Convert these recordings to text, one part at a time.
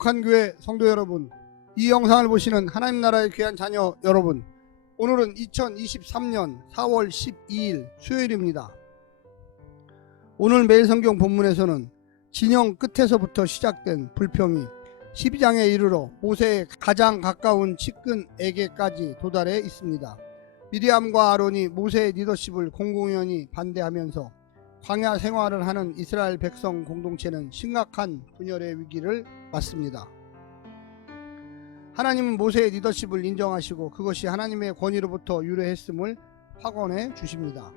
거룩한 교회 성도 여러분, 이 영상을 보시는 하나님 나라의 귀한 자녀 여러분, 오늘은 2023년 4월 12일 수요일입니다. 오늘 매일 성경 본문에서는 진영 끝에서부터 시작된 불평이 12장에 이르러 모세의 가장 가까운 측근에게까지 도달해 있습니다. 미리암과 아론이 모세의 리더십을 공공연히 반대하면서 광야 생활을 하는 이스라엘 백성 공동체는 심각한 분열의 위기를 맞습니다. 하나님은 모세의 리더십을 인정하시고 그것이 하나님의 권위로부터 유래했음을 확언해 주십니다.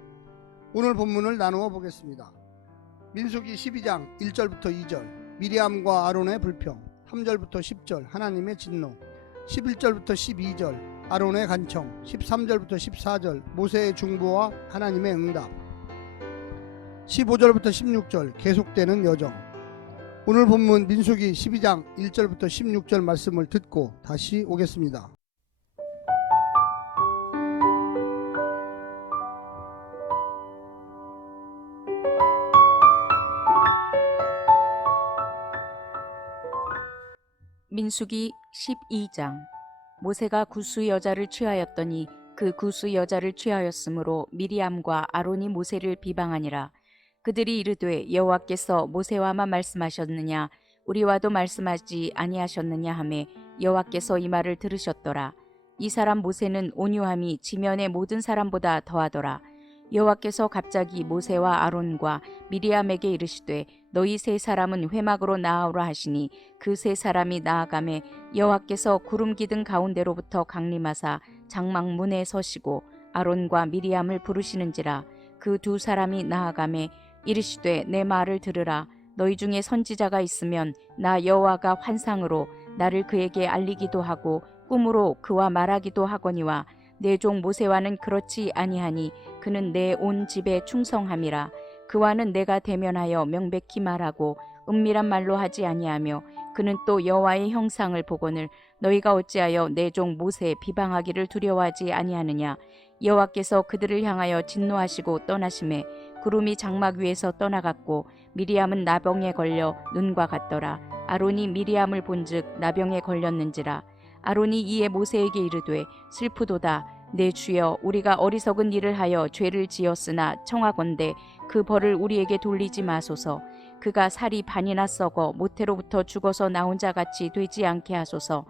오늘 본문을 나누어 보겠습니다. 민수기 12장 1절부터 2절 미리암과 아론의 불평, 3절부터 10절 하나님의 진노, 11절부터 12절 아론의 간청, 13절부터 14절 모세의 중보와 하나님의 응답, 15절부터 16절 계속되는 여정. 오늘 본문 민수기 12장 1절부터 16절 말씀을 듣고 다시 오겠습니다. 민수기 12장. 모세가 구스 여자를 취하였더니 그 구스 여자를 취하였으므로 미리암과 아론이 모세를 비방하니라. 그들이 이르되 여호와께서 모세와만 말씀하셨느냐 우리와도 말씀하지 아니하셨느냐 하매 여호와께서 이 말을 들으셨더라. 이 사람 모세는 온유함이 지면의 모든 사람보다 더하더라. 여호와께서 갑자기 모세와 아론과 미리암에게 이르시되 너희 세 사람은 회막으로 나아오라 하시니 그 세 사람이 나아가매 여호와께서 구름 기둥 가운데로부터 강림하사 장막 문에 서시고 아론과 미리암을 부르시는지라. 그 두 사람이 나아가매 이르시되 내 말을 들으라. 너희 중에 선지자가 있으면 나 여호와가 환상으로 나를 그에게 알리기도 하고 꿈으로 그와 말하기도 하거니와 내 종 모세와는 그렇지 아니하니 그는 내 온 집에 충성함이라. 그와는 내가 대면하여 명백히 말하고 은밀한 말로 하지 아니하며 그는 또 여호와의 형상을 보거늘 너희가 어찌하여 내 종 모세 비방하기를 두려워하지 아니하느냐. 여호와께서 그들을 향하여 진노하시고 떠나심에 구름이 장막 위에서 떠나갔고 미리암은 나병에 걸려 눈과 같더라. 아론이 미리암을 본즉 나병에 걸렸는지라. 아론이 이에 모세에게 이르되 슬프도다. 내 주여 우리가 어리석은 일을 하여 죄를 지었으나 청하건대 그 벌을 우리에게 돌리지 마소서. 그가 살이 반이나 썩어 모태로부터 죽어서 나온 자같이 되지 않게 하소서.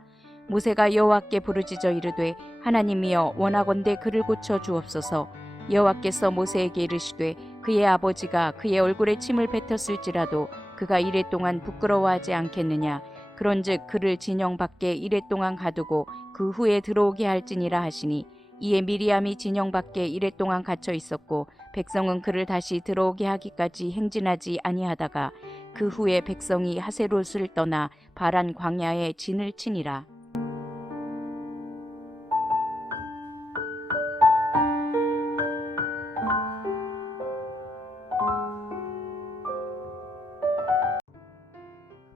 모세가 여호와께 부르짖어 이르되 하나님이여 원하건대 그를 고쳐 주옵소서. 여호와께서 모세에게 이르시되 그의 아버지가 그의 얼굴에 침을 뱉었을지라도 그가 이랫동안 부끄러워하지 않겠느냐. 그런즉 그를 진영 밖에 이랫동안 가두고 그 후에 들어오게 할지니라 하시니 이에 미리암이 진영 밖에 이랫동안 갇혀 있었고 백성은 그를 다시 들어오게 하기까지 행진하지 아니하다가 그 후에 백성이 하세롯을 떠나 바란 광야에 진을 치니라.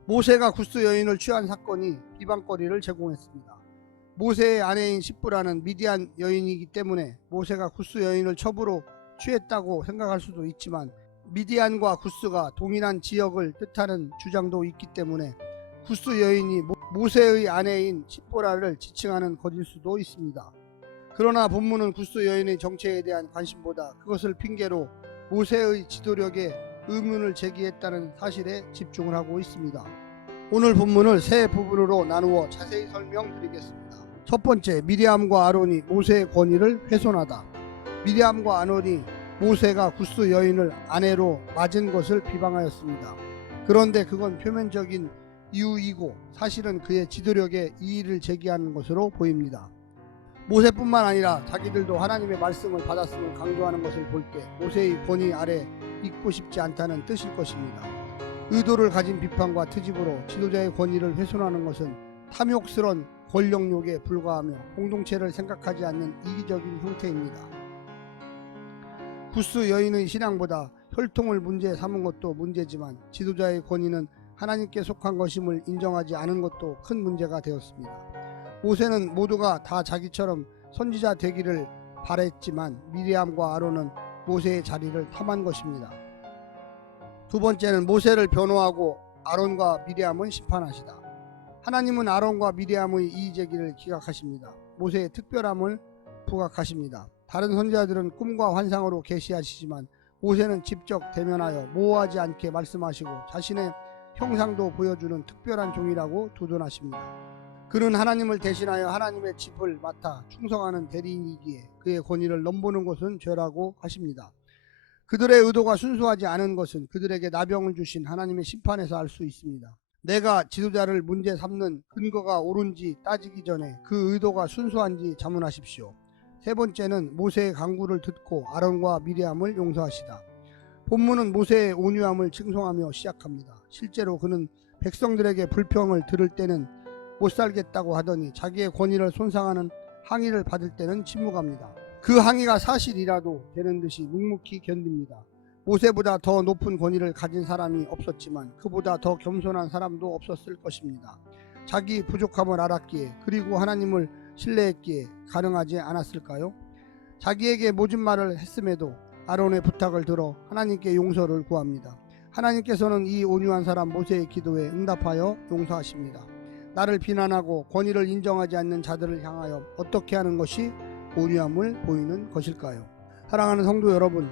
모세가 구스 여인을 취한 사건이 비방거리를 제공했습니다. 모세의 아내인 십부라는 미디안 여인이기 때문에 모세가 구스 여인을 첩으로 취했다고 생각할 수도 있지만 미디안과 구스가 동일한 지역을 뜻하는 주장도 있기 때문에 구스 여인이 모세의 아내인 십보라를 지칭하는 것일 수도 있습니다. 그러나 본문은 구스 여인의 정체에 대한 관심보다 그것을 핑계로 모세의 지도력에 의문을 제기했다는 사실에 집중을 하고 있습니다. 오늘 본문을 세 부분으로 나누어 자세히 설명드리겠습니다. 첫 번째, 미리암과 아론이 모세의 권위를 훼손하다. 미리암과 아론이 모세가 구스 여인을 아내로 맞은 것을 비방하였습니다. 그런데 그건 표면적인 이유이고 사실은 그의 지도력에 이의를 제기하는 것으로 보입니다. 모세뿐만 아니라 자기들도 하나님의 말씀을 받았음을 강조하는 것을 볼 때 모세의 권위 아래 있고 싶지 않다는 뜻일 것입니다. 의도를 가진 비판과 트집으로 지도자의 권위를 훼손하는 것은 탐욕스런 권력욕에 불과하며 공동체를 생각하지 않는 이기적인 형태입니다. 구스 여인의 신앙보다 혈통을 문제 삼은 것도 문제지만 지도자의 권위는 하나님께 속한 것임을 인정하지 않은 것도 큰 문제가 되었습니다. 모세는 모두가 다 자기처럼 선지자 되기를 바랬지만 미리암과 아론은 모세의 자리를 탐한 것입니다. 두 번째는 모세를 변호하고 아론과 미리암은 심판하시다. 하나님은 아론과 미리암의 이의제기를 기각하십니다. 모세의 특별함을 부각하십니다. 다른 선지자들은 꿈과 환상으로 계시하시지만 모세는 직접 대면하여 모호하지 않게 말씀하시고 자신의 형상도 보여주는 특별한 종이라고 두둔하십니다. 그는 하나님을 대신하여 하나님의 짚을 맡아 충성하는 대리인이기에 그의 권위를 넘보는 것은 죄라고 하십니다. 그들의 의도가 순수하지 않은 것은 그들에게 나병을 주신 하나님의 심판에서 알 수 있습니다. 내가 지도자를 문제 삼는 근거가 옳은지 따지기 전에 그 의도가 순수한지 자문하십시오. 세 번째는 모세의 간구를 듣고 아론과 미리암을 용서하시다. 본문은 모세의 온유함을 칭송하며 시작합니다. 실제로 그는 백성들에게 불평을 들을 때는 못 살겠다고 하더니 자기의 권위를 손상하는 항의를 받을 때는 침묵합니다. 그 항의가 사실이라도 되는 듯이 묵묵히 견딥니다. 모세보다 더 높은 권위를 가진 사람이 없었지만 그보다 더 겸손한 사람도 없었을 것입니다. 자기 부족함을 알았기에 그리고 하나님을 신뢰했기에 가능하지 않았을까요? 자기에게 모진 말을 했음에도 아론의 부탁을 들어 하나님께 용서를 구합니다. 하나님께서는 이 온유한 사람 모세의 기도에 응답하여 용서하십니다. 나를 비난하고 권위를 인정하지 않는 자들을 향하여 어떻게 하는 것이 온유함을 보이는 것일까요? 사랑하는 성도 여러분,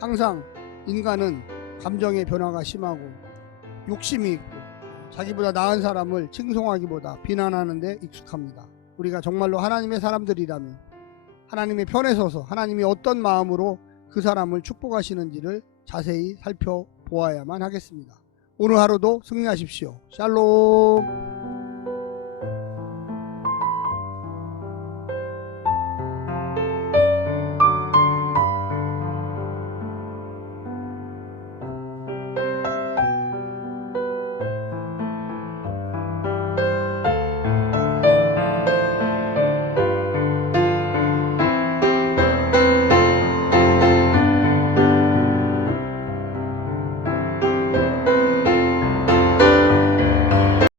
항상 인간은 감정의 변화가 심하고 욕심이 있고 자기보다 나은 사람을 칭송하기보다 비난하는 데 익숙합니다. 우리가 정말로 하나님의 사람들이라면 하나님의 편에 서서 하나님이 어떤 마음으로 그 사람을 축복하시는지를 자세히 살펴보아야만 하겠습니다. 오늘 하루도 승리하십시오. 샬롬.